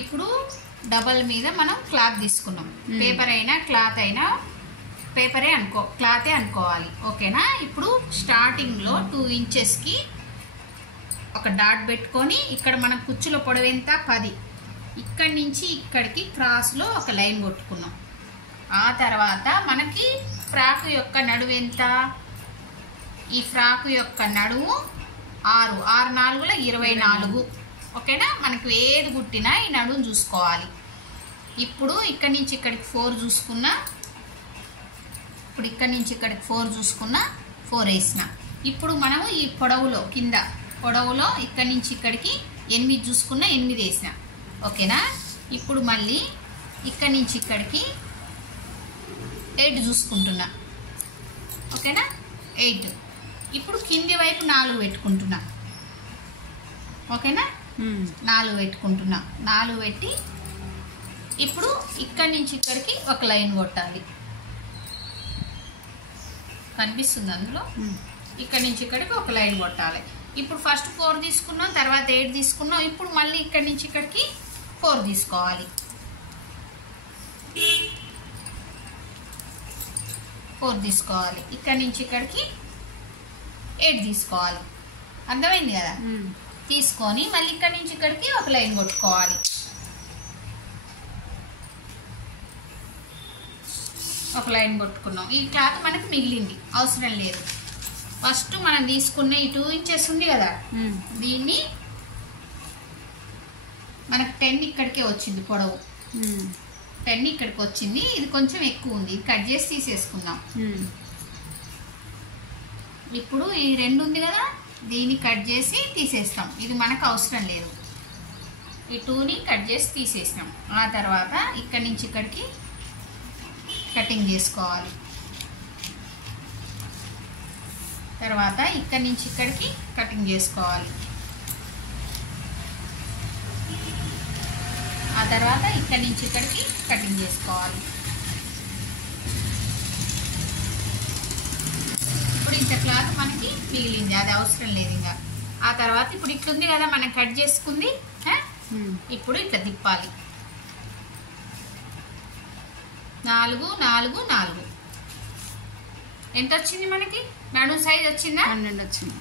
ఇప్పుడు డబల్ మీద మనం క్లాత్ తీసుకున్నాం. పేపర్ అయినా క్లాత్ అయినా పేపరే క్లాతే అనుకోవాలి. ఓకేనా? ఇప్పుడు స్టార్టింగ్లో 2 ఇంచెస్కి ఒక డాట్ పెట్టుకొని ఇక్కడ మనం కుచ్చుల పొడవు ఎంత 10, ఇక్కడి నుంచి ఇక్కడికి క్రాస్లో ఒక లైన్ కొట్టుకున్నాం. ఆ తర్వాత మనకి ఫ్రాక్ యొక్క నడువు ఎంత? ఈ ఫ్రాక్ యొక్క నడువు 6, 6 4 24. ఓకేనా? మనకి ఏది కుట్టినా ఈ నడువును చూసుకోవాలి. ఇప్పుడు ఇక్కడి నుంచి ఇక్కడికి 4 చూసుకున్నా, ఇప్పుడు ఇక్కడి నుంచి ఇక్కడికి 4 చూసుకున్నా, 4 వేసిన. ఇప్పుడు మనము ఈ పొడవులో కింద పొడవులో ఇక్కడి నుంచి ఇక్కడికి 8 చూసుకున్నా, 8 వేసిన. ఓకేనా? ఇప్పుడు మళ్ళీ ఇక్కడి నుంచి ఇక్కడికి 8 చూసుకుంటున్నా. ఓకేనా? 8. ఇప్పుడు కింది వైపు 4 పెట్టుకుంటున్నా. ఓకేనా? 4 పెట్టుకుంటున్నా. 4 పెట్టి ఇప్పుడు ఇక్కడి నుంచి ఇక్కడికి ఒక లైన్ కొట్టాలి. కనిపిస్తుంది అందులో? ఇక్కడి నుంచి ఇక్కడికి ఒక లైన్ కొట్టాలి. ఇప్పుడు ఫస్ట్ 4 తీసుకున్నాం, తర్వాత 8 తీసుకున్నాం. ఇప్పుడు మళ్ళీ ఇక్కడి నుంచి ఇక్కడికి 4 తీసుకోవాలి. 4 తీసుకోవాలి. ఇక్కడి నుంచి ఇక్కడికి 8 తీసుకోవాలి. అర్థమైంది కదా? తీసుకొని మళ్ళీ ఇక్కడి నుంచి ఇక్కడికి ఒక లైన్ కొట్టుకోవాలి. ఒక లైన్ కొట్టుకున్నాం. ఈ క్లాత్ మనకి మిగిలింది, అవసరం లేదు. ఫస్ట్ మనం తీసుకున్న ఈ 2 ఇంచెస్ ఉంది కదా, దీన్ని మనకు 10 ఇక్కడికే వచ్చింది పొడవు. 10 ఇక్కడికి వచ్చింది. ఇది కొంచెం ఎక్కువ ఉంది, ఇది కట్ చేసి తీసేసుకుందాం. ఇప్పుడు ఈ 2 ఉంది కదా, దీన్ని కట్ చేసి తీసేస్తాం. ఇది మనకు అవసరం లేదు. ఈ 2ని కట్ చేసి తీసేసినాం. ఆ తర్వాత ఇక్కడి నుంచి ఇక్కడికి కటింగ్ చేసుకోవాలి. తర్వాత ఇక్కడి నుంచి ఇక్కడికి కటింగ్ చేసుకోవాలి. ఆ తర్వాత ఇక్కడి నుంచి ఇక్కడికి కటింగ్ చేసుకోవాలి. ఇప్పుడు ఇంత క్లాత్ మనకి మిగిలింది, అది అవసరం లేదు ఇంకా. ఆ తర్వాత ఇప్పుడు ఇట్లుంది కదా మనం కట్ చేసుకుంది, ఇప్పుడు ఇట్లా తిప్పాలి. 4 4 4 ఎంత వచ్చింది మనకి? నడుము సైజ్ వచ్చిందా? 12 వచ్చింది.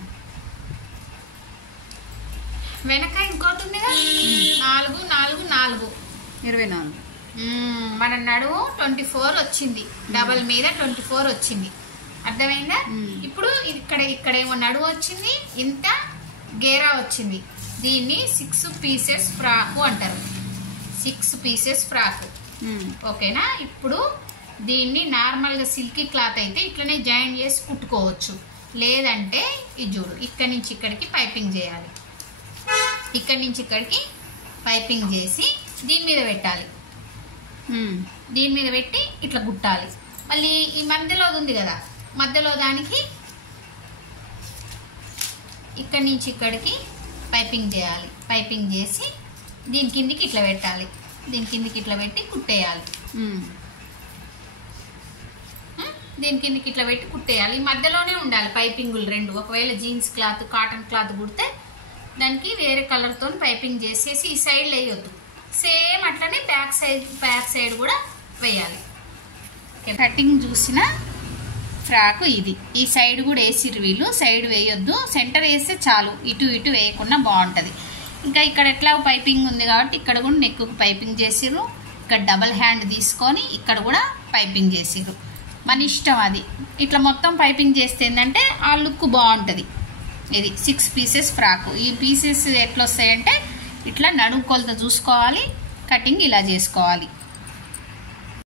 వెనక ఇంకోటి ఉంది కదా, 4 4 4 24. మన నడుము 24 వచ్చింది. డబల్ మీద 24 వచ్చింది. అర్థమైందా? ఇప్పుడు ఇక్కడేమో నడుము వచ్చింది, ఇంత గేరా వచ్చింది. దీన్ని 6 పీసెస్ ఫ్రాక్ అంటారు. 6 పీసెస్ ఫ్రాక్. ఓకేనా? ఇప్పుడు దీన్ని నార్మల్గా సిల్కీ క్లాత్ అయితే ఇట్లనే జాయిన్ చేసి కుట్టుకోవచ్చు. లేదంటే ఇది చూడు, ఇక్కడి నుంచి ఇక్కడికి పైపింగ్ చేయాలి. ఇక్కడి నుంచి ఇక్కడికి పైపింగ్ చేసి దీని మీద పెట్టాలి. దీని మీద పెట్టి ఇట్లా కుట్టాలి. మళ్ళీ ఈ మధ్యలో ఉంది కదా, మధ్యలో దానికి ఇక్కడి నుంచి ఇక్కడికి పైపింగ్ చేయాలి. పైపింగ్ చేసి దీని కిందికి ఇట్లా పెట్టాలి. దీని కిందికి ఇట్లా పెట్టి కుట్టేయాలి. దీని కిందికి ఇట్లా పెట్టి కుట్టేయాలి. ఈ మధ్యలోనే ఉండాలి పైపింగులు 2. ఒకవేళ జీన్స్ క్లాత్, కాటన్ క్లాత్ కుడితే దానికి వేరే కలర్తో పైపింగ్ చేసేసి ఈ సైడ్ వేయొద్దు. సేమ్ అట్లనే బ్యాక్ సైడ్ కూడా వేయాలి. కటింగ్ చూసిన ఫ్రాక్ ఇది. ఈ సైడ్ కూడా వేసిర్రు వీళ్ళు, సైడ్ వేయొద్దు, సెంటర్ వేస్తే చాలు, ఇటు ఇటు వేయకుండా బాగుంటుంది. ఇంకా ఇక్కడ ఎట్లా పైపింగ్ ఉంది కాబట్టి ఇక్కడ కూడా నెక్కు పైపింగ్ చేసిర్రు. ఇక్కడ డబల్ హ్యాండ్ తీసుకొని ఇక్కడ కూడా పైపింగ్ చేసిర్రు. మన ఇష్టం అది. ఇట్లా మొత్తం పైపింగ్ చేస్తే ఏంటంటే ఆ లుక్ బాగుంటుంది. ఇది 6 పీసెస్ ఫ్రాక్. ఈ పీసెస్ ఎట్లా వస్తాయంటే ఇట్లా నడుము కొలత చూసుకోవాలి, కటింగ్ ఇలా చేసుకోవాలి.